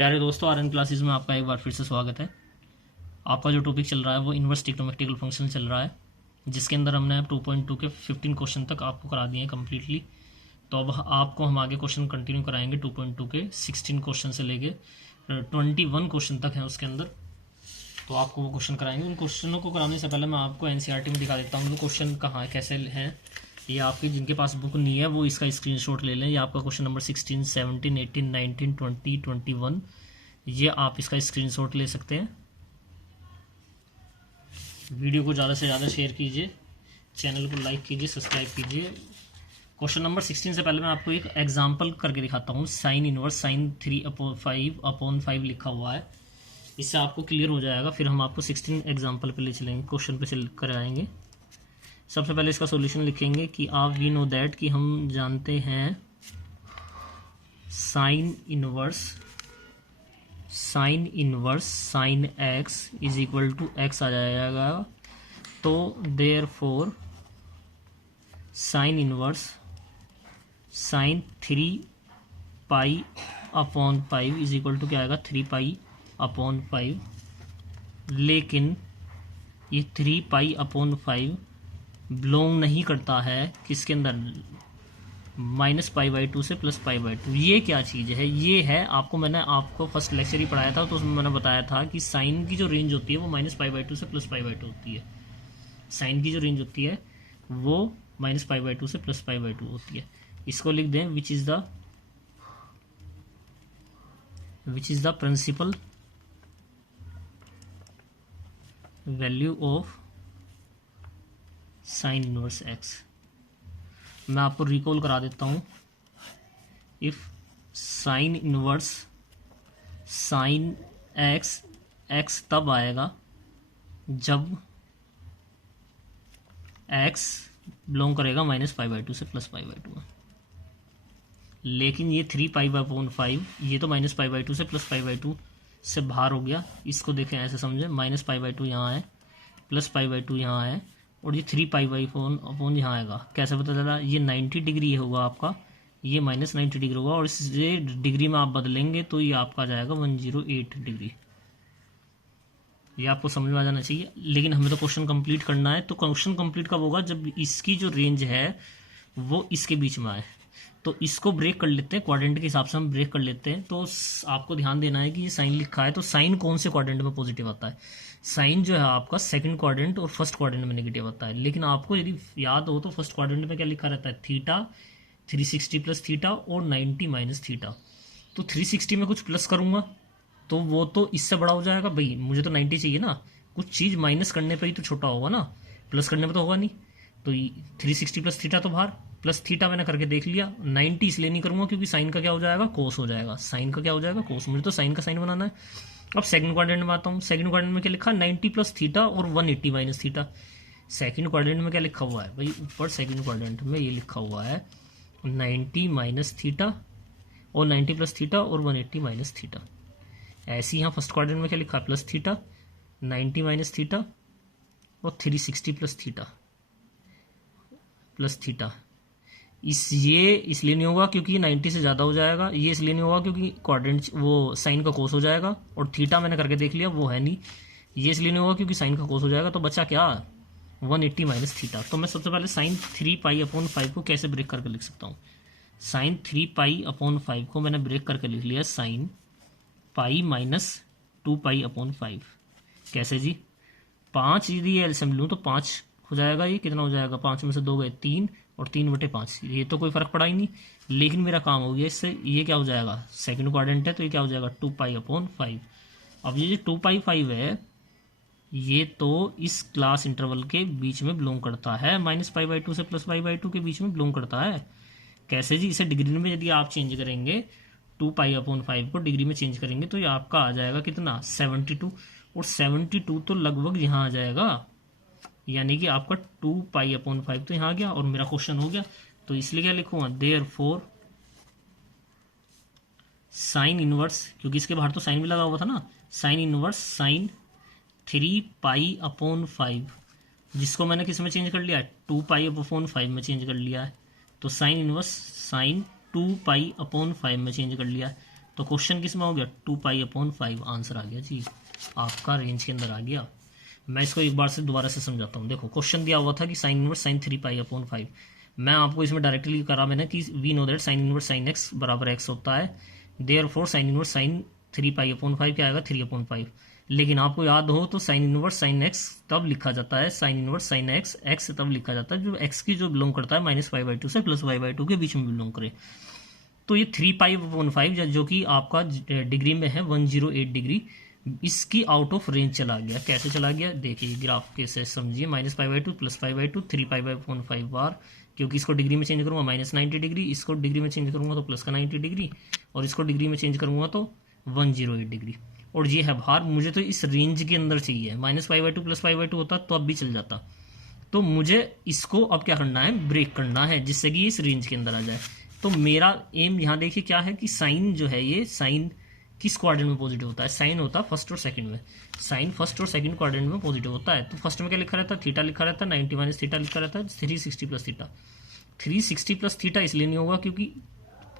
प्यारे दोस्तों, are N classes में आपका एक बार फिर से स्वागत है। आपका जो टॉपिक चल रहा है वो इन्वर्स ट्रिग्नोमेट्रिकल फंक्शन चल रहा है, जिसके अंदर हमने अब 2.2 के 15 क्वेश्चन तक आपको करा दिए हैं कम्प्लीटली। तो अब आपको हम आगे क्वेश्चन कंटिन्यू कराएंगे 2.2 के 16 क्वेश्चन से लेके 21 क्वेश्चन तक हैं उसके अंदर। तो आपको वो क्वेश्चन कराएंगे। उन क्वेश्चनों को कराने से पहले मैं आपको एनसीईआरटी में दिखा देता हूँ वो क्वेश्चन कहाँ कैसे हैं। ये आपके जिनके पास बुक नहीं है वो इसका स्क्रीनशॉट ले लें। ये आपका क्वेश्चन नंबर 16, 17, 18, 19, 20, 21, ये आप इसका स्क्रीनशॉट ले सकते हैं। वीडियो को ज़्यादा से ज़्यादा शेयर कीजिए, चैनल को लाइक कीजिए, सब्सक्राइब कीजिए। क्वेश्चन नंबर 16 से पहले मैं आपको एक एग्जांपल करके दिखाता हूँ। साइन इनवर्स साइन 3/5 लिखा हुआ है, इससे आपको क्लियर हो जाएगा। फिर हम आपको 16 एग्जांपल पे ले चलेंगे, क्वेश्चन पे चल कर आएंगे। सबसे पहले इसका सॉल्यूशन लिखेंगे कि आप वी नो दैट कि हम जानते हैं sine inverse sine x is equal to x आ जाएगा। तो there four sine inverse sine 3π/5 is equal to क्या आएगा 3π/5। लेकिन ये 3π/5 बिलोंग नहीं करता है किसके अंदर, -π/2 से +π/2। ये क्या चीज़ है? ये है, मैंने आपको फर्स्ट लेक्चर ही पढ़ाया था तो उसमें मैंने बताया था कि साइन की जो रेंज होती है वो -π/2 से +π/2 होती है। साइन की जो रेंज होती है वो -π/2 से +π/2 होती है। इसको लिख दें which is the principal value of sine inverse x. मैं आपको रिकॉल करा देता हूं। If sine inverse sine x तब आएगा जब एक्स बिलोंग करेगा -π/2 से +π/2। लेकिन ये 3π/5 ये तो -π/2 से +π/2 से बाहर हो गया। इसको देखें, ऐसे समझे, -π/2 यहाँ है, +π/2 यहाँ है, और ये 3π/4 यहाँ आएगा। कैसे पता चला? ये 90 डिग्री होगा आपका, ये -90 डिग्री होगा, और इसे डिग्री में आप बदलेंगे तो ये आपका जाएगा 108 डिग्री। ये आपको समझ में आ जाना चाहिए। लेकिन हमें तो क्वेश्चन कंप्लीट करना है। तो क्वेश्चन कंप्लीट कब होगा? जब इसकी जो रेंज है वो इसके बीच में आए। तो इसको ब्रेक कर लेते हैं, क्वाड्रेंट के हिसाब से हम ब्रेक कर लेते हैं। तो आपको ध्यान देना है कि ये साइन लिखा है, तो साइन कौन से क्वाड्रेंट में पॉजिटिव आता है? साइन जो है आपका सेकंड क्वाड्रेंट और फर्स्ट क्वाड्रेंट में नेगेटिव आता है। लेकिन आपको यदि याद हो तो फर्स्ट क्वाड्रेंट में क्या लिखा रहता है? थीटा, 360 + थीटा और 90 - थीटा। तो 360 में कुछ प्लस करूंगा तो वो तो इससे बड़ा हो जाएगा। भाई मुझे तो 90 चाहिए ना, कुछ चीज़ माइनस करने पर ही तो छोटा होगा ना, प्लस करने पर तो होगा नहीं। तो 360 + थीटा तो बाहर, प्लस थीटा मैंने करके देख लिया। 90 इसलिए नहीं करूंगा क्योंकि साइन का क्या हो जाएगा? कोस हो जाएगा। साइन का क्या हो जाएगा? कोस। मुझे तो साइन का साइन बनाना है। अब सेकंड क्वाड्रेंट में आता हूँ। सेकंड क्वाड्रेंट में क्या लिखा? 90 + थीटा और 180 - थीटा। सेकंड क्वाड्रेंट में क्या लिखा हुआ है भाई? ऊपर सेकंड क्वाड्रेंट में ये लिखा हुआ है 90 - थीटा और 90 + थीटा और 180 - थीटा। ऐसे यहाँ फर्स्ट क्वाड्रेंट में क्या लिखा है? +थीटा, 90 - थीटा और 360 + थीटा + थीटा। ये इसलिए नहीं होगा क्योंकि 90 से ज़्यादा हो जाएगा। ये इसलिए नहीं होगा क्योंकि क्वाड्रेंट वो साइन का कोस हो जाएगा, और थीटा मैंने करके देख लिया वो है नहीं। ये इसलिए नहीं होगा क्योंकि साइन का कोस हो जाएगा। तो बचा क्या? 180 - थीटा। तो मैं सबसे पहले साइन 3π/5 को कैसे ब्रेक करके लिख सकता हूँ? साइन 3π/5 को मैंने ब्रेक करके लिख लिया साइन पाई - 2π/5। कैसे जी? 5 यदि एलसीएम लूँ तो 5 हो जाएगा। ये कितना हो जाएगा? 5 में से 2 गए 3, और 3/5। ये तो कोई फर्क पड़ा ही नहीं। लेकिन मेरा काम हो गया इससे। ये क्या हो जाएगा? सेकंड क्वाड्रेंट है तो ये क्या हो जाएगा? 2π/5। अब ये जो 2π/5 है ये तो इस क्लास इंटरवल के बीच में बिलोंग करता है, -π/2 से +π/2 के बीच में बिलोंग करता है। कैसे जी? इसे डिग्री में यदि आप चेंज करेंगे, 2π/5 को डिग्री में चेंज करेंगे तो ये आपका आ जाएगा कितना? 72। और 72 तो लगभग यहाँ आ जाएगा, यानी कि आपका 2π/5 तो यहाँ आ गया और मेरा क्वेश्चन हो गया। तो इसलिए क्या लिखूंगा? देयरफॉर साइन इनवर्स, क्योंकि इसके बाहर तो साइन भी लगा हुआ था ना, साइन इनवर्स साइन 3π/5, जिसको मैंने किस में चेंज कर लिया? 2π/5 में चेंज कर लिया है। तो साइन इनवर्स साइन 2π/5 में चेंज कर लिया। तो क्वेश्चन किस में हो गया 2π/5 आंसर आ गया जी, आपका रेंज के अंदर आ गया। मैं इसको एक बार से दोबारा से समझाता हूँ। देखो क्वेश्चन दिया हुआ था कि साइन इनवर्स साइन 3π/5, मैं आपको इसमें डायरेक्टली करा मैंने कि we know that sine inverse sine x बराबर x होता है, देयरफॉर साइन इनवर्स साइन 3π/5 क्या आएगा 3/5। लेकिन आपको याद हो तो साइन इनवर्स साइन x तब लिखा जाता है, साइन इनवर्स साइन x तब लिखा जाता है जो x की जो बिलोंग करता है -π/2 से +π/2 के बीच में बिलोंग करे। तो ये 3π/5 जो कि आपका डिग्री में है 108 डिग्री, इसकी आउट ऑफ रेंज चला गया। कैसे चला गया देखिए ग्राफ कैसे समझिए, -π/2 +π/2 3π/5 बार, क्योंकि इसको डिग्री में चेंज करूंगा -90 डिग्री, इसको डिग्री में चेंज करूंगा तो प्लस का 90 डिग्री, और इसको डिग्री में चेंज करूंगा तो 108 डिग्री। और ये है भार, मुझे तो इस रेंज के अंदर चाहिए, -π/2 +π/2 होता तो अब भी चल जाता। तो मुझे इसको अब क्या करना है, ब्रेक करना है जिससे कि इस रेंज के अंदर आ जाए। तो मेरा एम यहाँ देखिए क्या है कि साइन जो है ये साइन किस क्वाड्रेंट में पॉजिटिव होता है, साइन होता है फर्स्ट और सेकंड में, साइन फर्स्ट और सेकंड क्वाड्रेंट में पॉजिटिव होता है। तो फर्स्ट में क्या लिखा रहता है थीटा लिखा रहता है, 90 - थीटा लिखा रहता है, 360 + थीटा। 360 + थीटा इसलिए नहीं होगा क्योंकि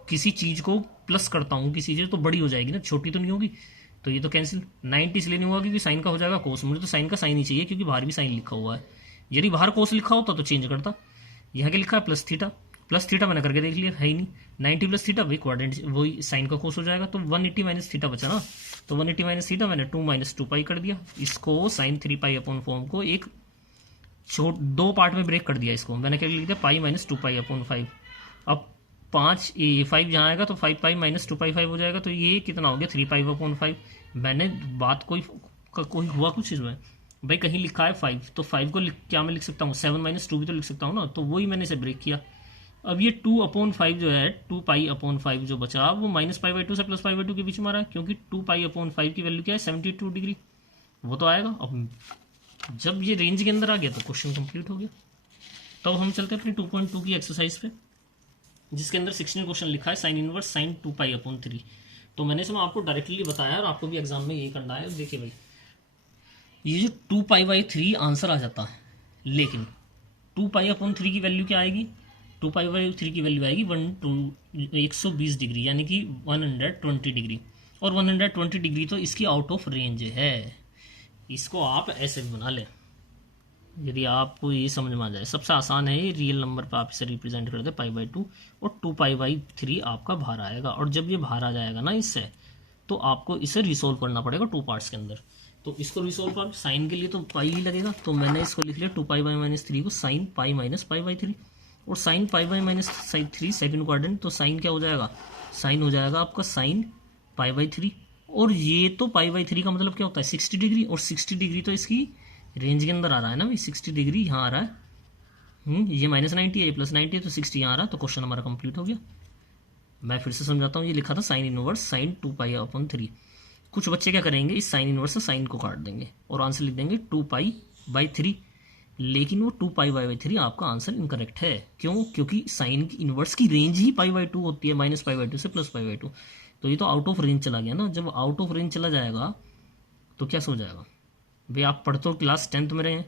किसी चीज को प्लस करता हूँ, किसी चीज तो बड़ी हो जाएगी ना, छोटी तो नहीं होगी, तो ये तो कैंसिल। 90 इसलिए नहीं होगा क्योंकि साइन का हो जाएगा कोस, मुझे तो साइन का साइन ही चाहिए क्योंकि बाहर भी साइन लिखा हुआ है। यदि बाहर कोस लिखा होता तो चेंज करता। यहाँ क्या लिखा है प्लस थीटा मैंने करके देख लिया, है ही नहीं। 90 + थीटा वही क्वाड्रेंट वही साइन का कोस हो जाएगा, तो 180 - थीटा बचा ना, तो 180 - थीटा मैंने 2 - 2π कर दिया। इसको साइन 3π/4 को एक दो पार्ट में ब्रेक कर दिया। इसको मैंने क्या लिख दिया π - 2π/5। अब 5 यहाँ आएगा तो 5π - 2π5 हो जाएगा, तो ये कितना हो गया 3π/5। मैंने बात कोई हुआ कुछ इसमें भाई, कहीं लिखा है 5 तो 5 को क्या मैं लिख सकता हूँ 7 - 2 भी तो लिख सकता हूँ ना, तो वही मैंने इसे ब्रेक किया। अब ये 2/5 जो है 2π/5 जो बचा वो -π/2 से +π/2 के बीच में आ रहा है, क्योंकि 2π/5 की वैल्यू क्या है 72 डिग्री, वो तो आएगा। अब जब ये रेंज के अंदर आ गया तो क्वेश्चन कंप्लीट हो गया। तब हम चलते हैं अपनी 2.2 की एक्सरसाइज पे, जिसके अंदर 16 क्वेश्चन लिखा है साइन इनवर्स साइन 2π/3। तो मैंने इसमें आपको डायरेक्टली बताया और आपको भी एग्जाम में ये करना है। देखिए भाई ये जो 2π/3 आंसर आ जाता है, लेकिन 2π/3 की वैल्यू क्या आएगी, 2π/3 की वैल्यू आएगी 120 डिग्री, यानी कि 120 डिग्री, और 120 डिग्री तो इसकी आउट ऑफ रेंज है। इसको आप ऐसे भी बना लें यदि आपको ये समझ में आ जाए। सबसे आसान है ये, रियल नंबर पर आप इसे रिप्रेजेंट कर दे π/2 और 2π/3 आपका बाहर आएगा। और जब ये बाहर आ जाएगा ना इससे, तो आपको इसे रिसोल्व करना पड़ेगा 2 पार्ट्स के अंदर। तो इसको रिसोल्व कर, साइन के लिए तो पाई ही लगेगा, तो मैंने इसको लिख लिया 2π/-3 को साइन π - π/3, और साइन π/-3 सेकंड क्वाड्रेंट, तो साइन क्या हो जाएगा, साइन हो जाएगा आपका साइन π/3। और ये तो π/3 का मतलब क्या होता है 60 डिग्री, और 60 डिग्री तो इसकी रेंज के अंदर आ रहा है ना, 60 डिग्री यहाँ आ रहा है। ये -90 है, ये +90 है, तो 60 यहाँ आ रहा है, तो क्वेश्चन हमारा कंप्लीट हो गया। मैं फिर से समझाता हूँ, ये लिखा था साइन इनवर्स साइन 2π/3। कुछ बच्चे क्या करेंगे, इस साइन इनवर्स से साइन को काट देंगे और आंसर लिख देंगे 2π/3, लेकिन वो 2π/3 आपका आंसर इनकरेक्ट है। क्यों, क्योंकि साइन की इनवर्स की रेंज ही π/2 होती है, -π/2 से +π/2, तो ये तो आउट ऑफ रेंज चला गया ना। जब आउट ऑफ रेंज चला जाएगा तो क्या हो जाएगा भाई, आप पढ़ते हो क्लास 10th में रहे हैं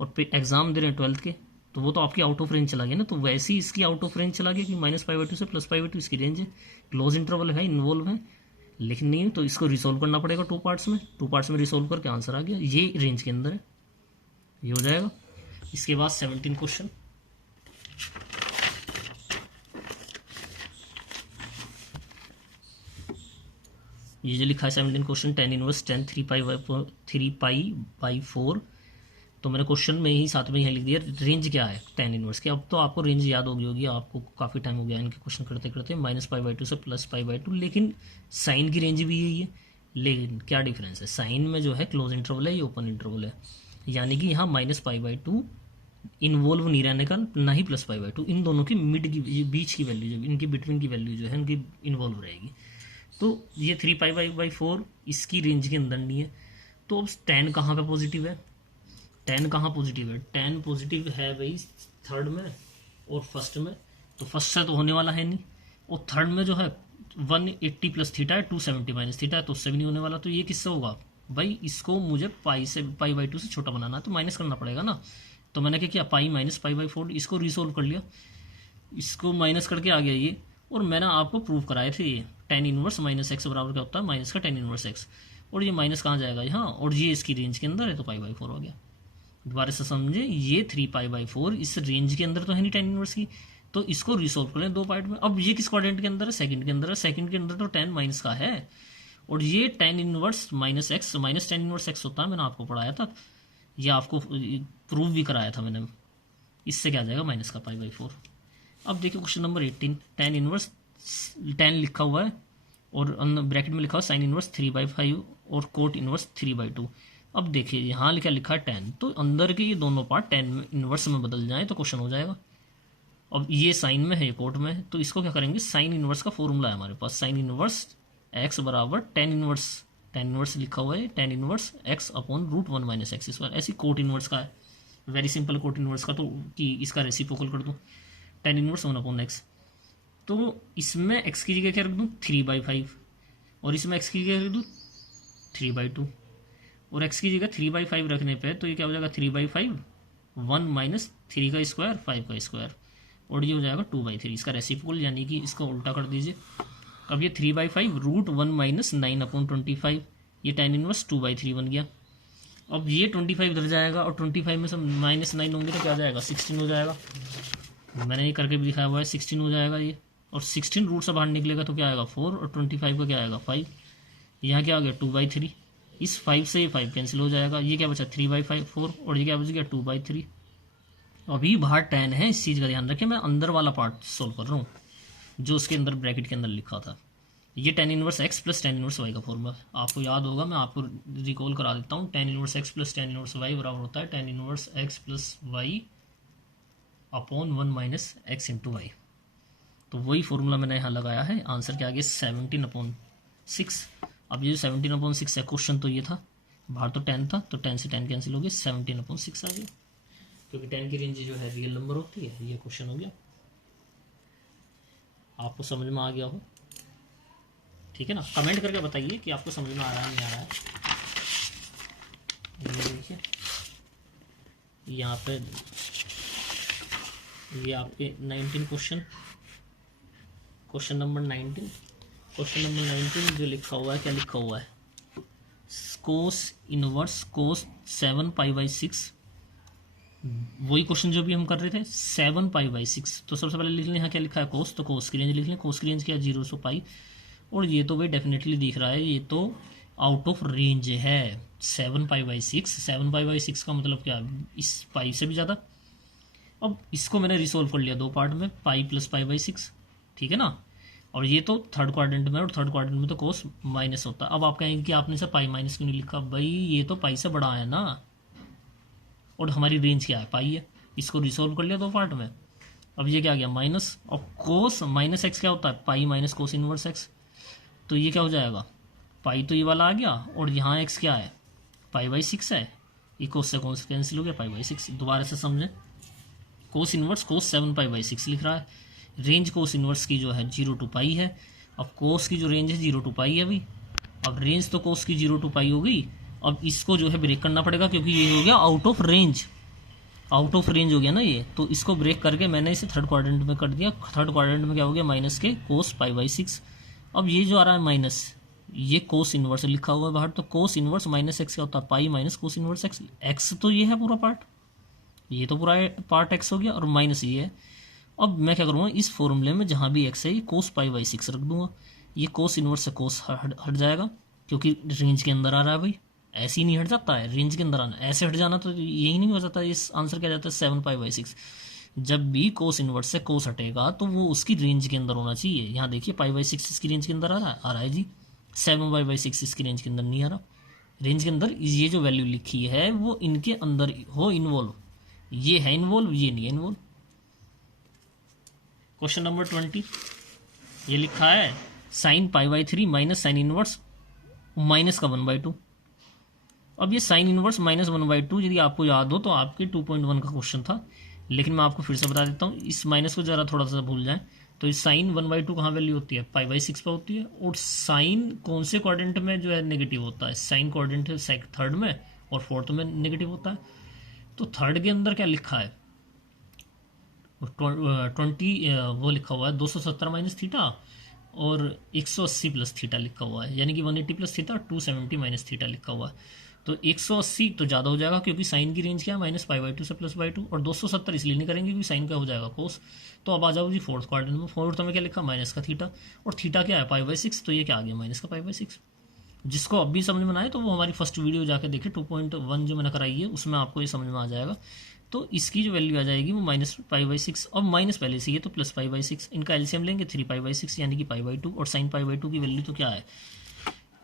और एग्जाम दे रहे हैं 12th के, तो वो तो आपकी आउट ऑफ रेंज चला गया ना। तो वैसे ही इसकी आउट ऑफ रेंज चला गया कि -π/2 से +π/2 इसकी रेंज है, क्लोज इंटरवल है, इन्वॉल्व है, लेकिन नहीं, तो इसको रिसोल्व करना पड़ेगा 2 पार्ट्स में। 2 पार्ट्स में रिसोल्व करके आंसर आ गया, ये रेंज के अंदर है, ये हो जाएगा। इसके बाद 17 क्वेश्चन, ये जो लिखा है 17 क्वेश्चन, tan इनवर्स tan 3π/4। तो मैंने क्वेश्चन में ही साथ में यह लिख दिया रेंज क्या है tan इनवर्स की। अब तो आपको रेंज याद होगी, आपको काफ़ी टाइम हो गया इनके क्वेश्चन करते करते, -π/2 से +π/2, लेकिन साइन की रेंज भी यही है। लेकिन क्या डिफरेंस है, साइन में जो है क्लोज इंटरवल है, ये ओपन इंटरवल है, यानी कि यहाँ -π/2 इन्वॉल्व नहीं रहने का, ना ही +π/2, इन दोनों की मिड की बीच की वैल्यू, जो इनकी बिटवीन की वैल्यू जो है उनकी इन्वॉल्व रहेगी। तो ये 3π/4 इसकी रेंज के अंदर नहीं है। तो अब tan कहाँ पे पॉजिटिव है, tan कहाँ पॉजिटिव है, tan पॉजिटिव है भाई थर्ड में और फर्स्ट में, तो फर्स्ट से तो होने वाला है नहीं, और थर्ड में जो है 180 + थीटा है, 270 - थीटा है, तो उससे भी नहीं होने वाला। तो ये किससे होगा भाई, इसको मुझे π/2 से छोटा बनाना है, तो माइनस करना पड़ेगा ना। तो मैंने क्या किया, π - π/4, इसको रिसोल्व कर लिया, इसको माइनस करके आ गया ये, और मैंने आपको प्रूव कराए थे ये टेन इनवर्स माइनस एक्स बराबर क्या होता है, माइनस का टेन इनवर्स एक्स, और ये माइनस कहाँ जाएगा यहाँ, और ये इसकी रेंज के अंदर है तो पाई/4 हो गया। दोबारा से समझे, ये 3π/4 इस रेंज के अंदर तो है नहीं टेन इनवर्स की, तो इसको रिसोल्व कर लें दो पार्ट में। अब ये किस क्वाड्रेंट के अंदर है, सेकंड के अंदर है, सेकंड के अंदर तो टेन माइनस का है, और ये tan inverse minus x minus ten inverse x होता है, मैंने आपको पढ़ाया था, ये आपको प्रूव भी कराया था मैंने। इससे क्या आ जाएगा, माइनस का पाई/4। अब देखिए क्वेश्चन नंबर 18, टेन इनवर्स 10 लिखा हुआ है और ब्रैकेट में लिखा हुआ साइन इनवर्स 3/5 और कोट इनवर्स 3/2। अब देखिए यहाँ लिखा है 10, तो अंदर के ये दोनों पार्ट 10 इनवर्स में बदल जाए तो क्वेश्चन हो जाएगा। अब ये साइन में है, ये कोट में है, तो इसको क्या करेंगे, साइन इनवर्स का फॉर्मूला है हमारे पास, साइन इनवर्स एक्स बराबर टेन इनवर्स लिखा हुआ है, tan inverse x upon √1 minus x square. ऐसी कोट इनवर्स का है, वेरी सिंपल कोट इनवर्स का, तो कि इसका रेसिप्रोकल कर दूँ, टेन इनवर्स 1 अपॉन एक्स, तो इसमें एक्स की जगह क्या रख दूँ 3/5, और इसमें एक्स की जगह रख दूँ 3/2, और एक्स की जगह 3/5 रखने पे तो ये क्या हो जाएगा 3/5, 1 माइनस 3 का स्क्वायर 5 का स्क्वायर, और ये हो जाएगा 2/3, इसका रेसिप्रोकल यानी कि इसको उल्टा कर दीजिए। अब ये 3/5 √1 माइनस 9/25, ये टेन इनवर्स 2/3 बन गया। अब ये 25 इधर जाएगा और 25 में से -9 होंगे तो क्या आ जाएगा 16 हो जाएगा, मैंने ये करके भी दिखाया हुआ है, 16 हो जाएगा ये, और 16 रूट से बाहर निकलेगा तो क्या आएगा 4, और 25 का क्या आएगा 5, यहाँ क्या आ गया 2/3, इस 5 से ये 5 कैंसिल हो जाएगा, ये क्या बचा 3/4, और ये क्या बच गया 2/3। अभी बाहर 10 है, इस चीज़ का ध्यान रखें, मैं अंदर वाला पार्ट सोल्व कर रहा हूँ जो उसके अंदर ब्रैकेट के अंदर लिखा था। ये tan inverse x plus tan inverse y का फॉर्मूला आपको याद होगा, मैं आपको रिकॉल करा देता हूँ। Tan inverse x plus tan inverse y बराबर होता है tan inverse x plus y upon 1 minus x into y. तो वही फॉर्मूला मैंने यहाँ लगाया है, आंसर क्या आ गया 17/6। अब ये 17/6 है, क्वेश्चन तो ये था, बाहर तो 10 था, तो 10 से 10 कैंसिल हो गया, 17/6 आ गया, क्योंकि 10 की रेंज जो है रियल नंबर होती है। ये क्वेश्चन हो गया, आपको समझ में आ गया हो, ठीक है ना। कमेंट करके बताइए कि आपको समझ में आ रहा है नहीं आ रहा है। ये देखिए यहाँ पे ये आपके 19 क्वेश्चन नंबर 19 जो लिखा हुआ है, क्या लिखा हुआ है, कोस इनवर्स कोस 7π/6, वही क्वेश्चन जो भी हम कर रहे थे 7π/6। तो सबसे पहले लिख लें यहाँ क्या लिखा है कोस, तो कोस की रेंज लिख लें, कोस की रेंज क्या है 0 से पाई, और ये तो भाई डेफिनेटली दिख रहा है, ये तो आउट ऑफ रेंज है 7π/6। 7π/6 का मतलब क्या, इस पाई से भी ज़्यादा। अब इसको मैंने रिसोल्व कर लिया दो पार्ट में, पाई प्लस π/6, ठीक है ना। और ये तो थर्ड क्वाड्रेंट में, और थर्ड क्वाड्रेंट में तो कोस माइनस होता है। अब आप कहेंगे कि आपने से पाई माइनस क्यों नहीं लिखा, भाई ये तो पाई से बड़ा है ना, और हमारी रेंज क्या है पाई है, इसको रिसोल्व कर लिया दो पार्ट में। अब ये क्या आ गया माइनस, और कोस माइनस एक्स क्या होता है pi minus cos inverse x, तो ये क्या हो जाएगा पाई, तो ये वाला आ गया, और यहाँ एक्स क्या है π/6 है, ये कोस से कोस कैंसिल हो गया π/6। दोबारा से समझें, कोस इनवर्स कोस 7π/6 लिख रहा है, रेंज कोस इनवर्स की जो है 0 to पाई है। अब कोस की जो रेंज है 0 to पाई है भाई, अब रेंज तो कोस की 0 to पाई हो गई। अब इसको जो है ब्रेक करना पड़ेगा, क्योंकि ये हो गया आउट ऑफ रेंज हो गया ना ये, तो इसको ब्रेक करके मैंने इसे थर्ड क्वाड्रेंट में कर दिया। थर्ड क्वाड्रेंट में क्या हो गया माइनस के कोस π/6। अब ये जो आ रहा है माइनस, ये कोस इनवर्स लिखा हुआ है बाहर, तो कोस इनवर्स माइनस एक्स क्या होता है pi minus cos inverse x. X तो ये है पूरा पार्ट, ये तो पूरा पार्ट एक्स हो गया, और माइनस ये है। अब मैं क्या करूँगा, इस फॉर्मूले में जहाँ भी एक्स है ये कोस π/6 रख दूंगा, ये कोस इनवर्स से कोस हट जाएगा, क्योंकि रेंज के अंदर आ रहा है भाई, ऐसे ही नहीं हट जाता है, रेंज के अंदर आना, ऐसे हट जाना तो यही नहीं हो जाता। इस आंसर क्या जाता है 7π/6। जब भी कोस इनवर्स से कोस हटेगा तो वो उसकी रेंज के अंदर होना चाहिए। यहाँ देखिए π/6 इसकी रेंज के अंदर आ रहा है जी, 7π/6 इसकी रेंज के अंदर नहीं आ रहा। रेंज के अंदर ये जो वैल्यू लिखी है वो इनके अंदर हो इन्वॉल्व, ये है इन्वॉल्व, ये नहीं है इन्वॉल्व। क्वेश्चन नंबर 20 ये लिखा है sine π/3 minus sine inverse minus का 1/2। अब ये साइन इनवर्स माइनस 1/2 यदि आपको याद हो तो आपके 2.1 का क्वेश्चन था, लेकिन मैं आपको फिर से बता देता हूँ, इस माइनस को ज़रा थोड़ा सा भूल जाएं। तो इस साइन 1/2 कहाँ वैल्यू होती है π/6 पर होती है, और साइन कौन से क्वाड्रेंट में जो है नेगेटिव होता है, साइन क्वाड्रेंट है थर्ड में और फोर्थ में नेगेटिव होता है। तो थर्ड के अंदर क्या लिखा है 20 वो लिखा हुआ है 270 माइनस थीटा, और 180 प्लस थीटा लिखा हुआ है, यानी कि 180 प्लस थीटा 270 माइनस थीटा लिखा हुआ है। तो 180 तो ज़्यादा हो जाएगा क्योंकि साइन की रेंज क्या है माइनस पाई बाई टू से प्लस बाई टू, और 270 इसलिए नहीं करेंगे क्योंकि साइन का हो जाएगा कोस। तो अब आ जाओ जी फोर्थ क्वाड्रेंट में। फोर्थ में क्या लिखा माइनस का थीटा, और थीटा क्या है पाई बाई सिक्स, तो ये क्या आ गया माइनस का पाई बाई सिक्स। जिसको अब भी समझ में आए तो वो हमारी फर्स्ट वीडियो जाके देखे 2.1 जो मैंने कराई है, उसमें आपको ये समझ में आ जाएगा। तो इसकी जो वैल्यू आ जाएगी वो माइनस पाई बाई सिक्स, और माइनस पहले से ये तो प्लस पाई बाई सिक्स, इनका एलसीएम लेंगे 3 पाई बाई सिक्स यानी कि पाई बाई टू, और साइन पाई बाई टू की वैल्यू तो क्या है,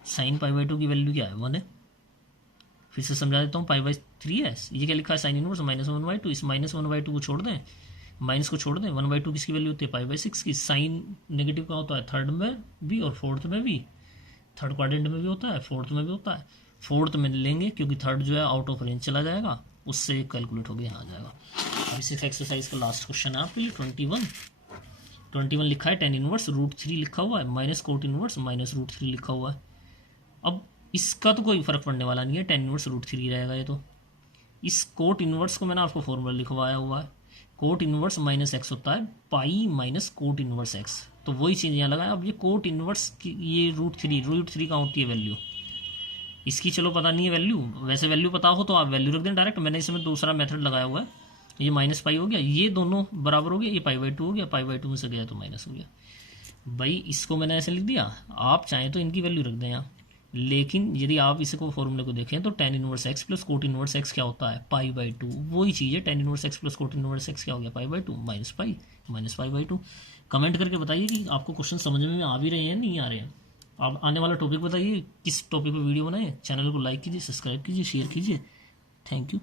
साइन पाई बाई टू की वैल्यू क्या है 1 है। फिर से समझा देता हूँ, पाई बाई 3 है, ये क्या लिखा है sign inverse minus 1 by two, इस माइनस 1 बाई टू को छोड़ दें, माइनस को छोड़ दें, 1 बाई टू किसकी वैल्यू होती है पाई बाई सिक्स की। साइन नेगेटिव का होता है थर्ड में भी और फोर्थ में भी, थर्ड क्वाड्रेंट में भी होता है, फोर्थ में भी होता है। फोर्थ में लेंगे क्योंकि थर्ड जो है आउट ऑफ रेंज चला जाएगा, उससे कैलकुलेट हो गया, यहाँ आ जाएगा। अब इस एक्सरसाइज का लास्ट क्वेश्चन है आपके लिए 21 लिखा है tan इनवर्स √3 लिखा हुआ है, माइनस कोट इनवर्स माइनस √3 लिखा हुआ है। अब इसका तो कोई फर्क पड़ने वाला नहीं है, tan इनवर्स √3 रहेगा ये तो। इस कोट इनवर्स को मैंने आपको फॉर्मूला लिखवाया हुआ है, कोट इनवर्स माइनस एक्स होता है pi minus cot inverse x, तो वही चीज़ यहाँ लगाया। अब ये कोट इनवर्स की ये √3 कहाँ होती है वैल्यू, इसकी चलो पता नहीं है वैल्यू, वैसे वैल्यू पता हो तो आप वैल्यू रख दें डायरेक्ट। मैंने इसमें दूसरा मेथड लगाया हुआ है, ये माइनस पाई हो गया, ये दोनों बराबर हो गया, ये पाई बाई टू हो गया, पाई बाई टू में से गया तो माइनस हो गया। भाई इसको मैंने ऐसे लिख दिया, आप चाहें तो इनकी वैल्यू रख दें यहाँ, लेकिन यदि आप इसको फॉर्मूले को देखें तो tan inverse x plus cot inverse x क्या होता है पाई बाई टू, वही चीज़ है। tan inverse x plus cot inverse x क्या हो गया pi by two minus pi by two. Comment करके बताइए कि आपको क्वेश्चन समझ में आ भी रहे हैं नहीं आ रहे हैं। आप आने वाला टॉपिक बताइए, किस टॉपिक पे वीडियो बनाए। चैनल को लाइक कीजिए, सब्सक्राइब कीजिए, शेयर कीजिए। Thank you.